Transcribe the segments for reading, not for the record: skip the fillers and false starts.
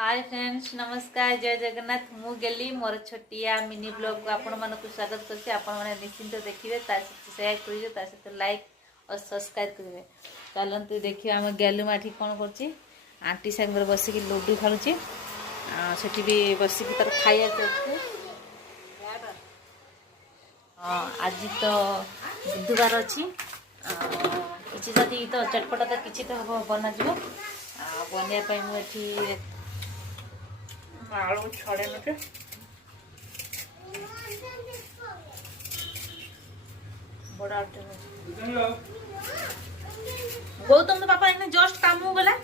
Hi friends नमस्कार जय जगन्नाथ मु गेली मोर छोटिया मिनी ब्लॉग को आपण मानक स्वागत करछि। आपण माने निश्चिंत देखिबे शेयर करिवे लाइक और सब्सक्राइब करिवे। चलंतु देखिए आम गेलु माठी कोन करछि। आंटी संगे बसिक लूडू खेलुछि। सेठी भी बसिक तर खाइया करछि। आज तो बुधवार अच्छी किसी जदि तो चटपटा तो किसी तो हम बना बनवाई मुझे आलू छड़े मुझे बड़ा गौतम तो पापा इन्हें जस्ट काम हो गला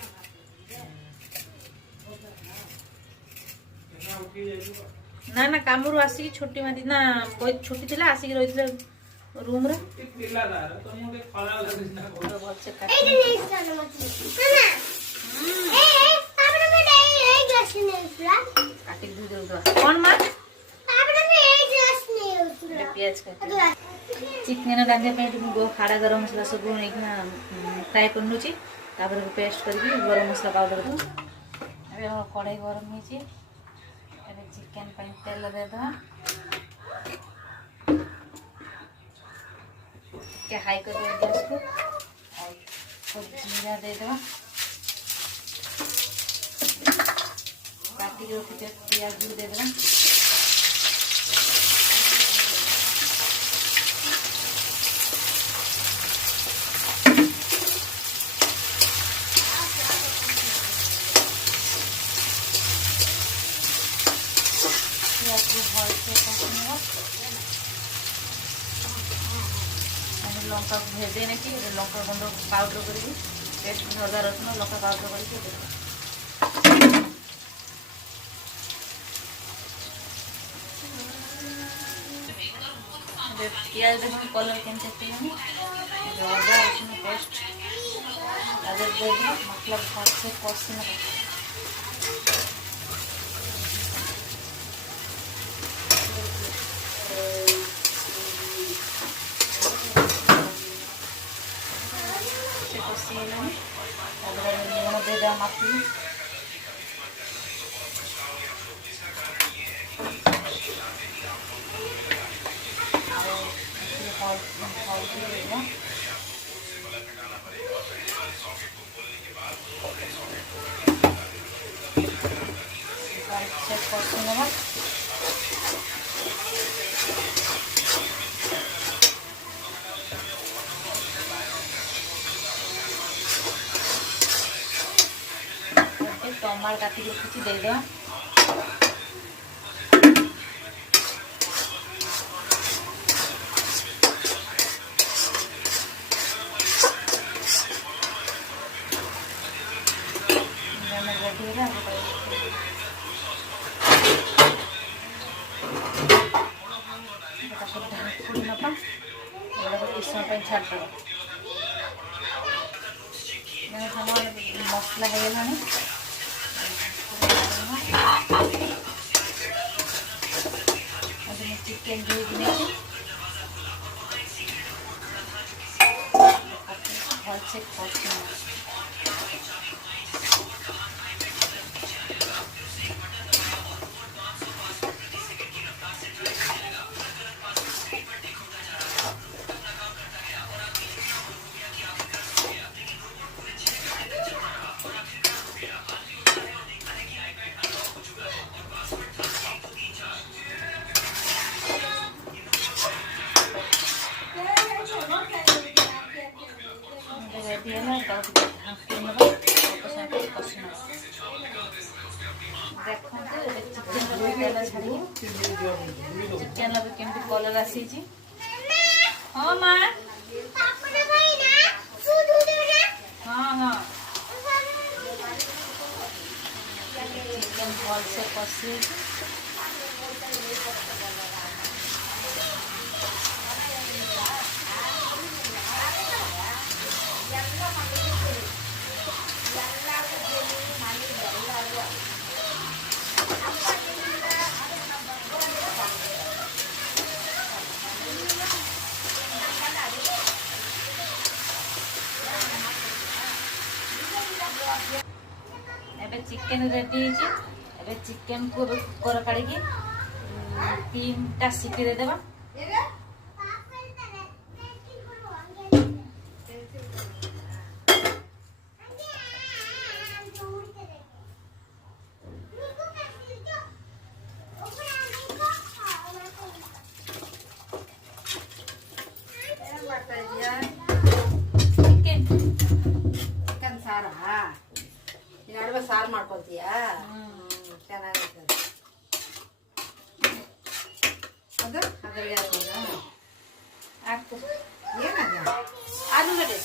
ना ना काम रू आसिक छुट्टी मारी ना कोई छुट्टी थी आसिक रही रूम रे कौन मां प्याज चिकेन रांधे गो खाड़ा गरम मसला सब फ्राए कर पेस्ट कर गरम मसला पाउडर को कड़ाई गरम हो चिकेन तेल देदा हाई कर गैस को जीरा देदा काटी रखी प्याज भी देदा लंका भेजे ना कि लंका गुंड पाउडर कर पेस्ट अदा रसुन लंका पाउडर कर प्याज देखो कलर केमती अदा रसुन पेस्ट मतलब भल से कषि लुण देदा मापी टमाटर काटी रखी देदेवा छाड़ मसला है चिकेन भल से चिकेन केमती कलर आसी हाँ माँ हाँ हाँ चिकेन भल से कषि चिकेन चिकेन रेडी है चिकेन को कुकर काढ़ी 3टा सीटी देदेबा ಚಿಕನ್ ಸಾರಾ ಈ ನಡುವೆ ಸಾರು ಮಾಡ್ಕೊತೀಯಾ ಚೆನ್ನಾಗಿರ್ತದೆ ಅದು ಅದ್ರಿಗೆ ಹಾಕು ಏನದ ಆಲೂಗಡ್ಡೆ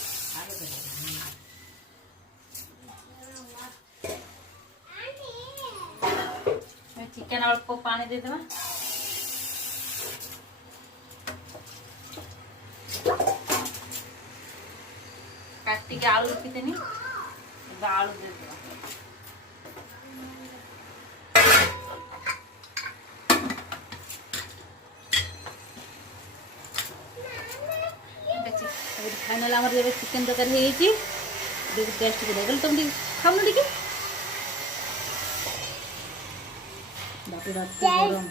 चिकेन अल्प पानी दे देवा काटी के आलू रखीदेनी आलू दे देवा फाइनल आमर जब चिकेन तरकारी हो टेस्ट कर तुम खाऊ टे बापरे बाप गरम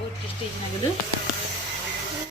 बहुत टेस्टी है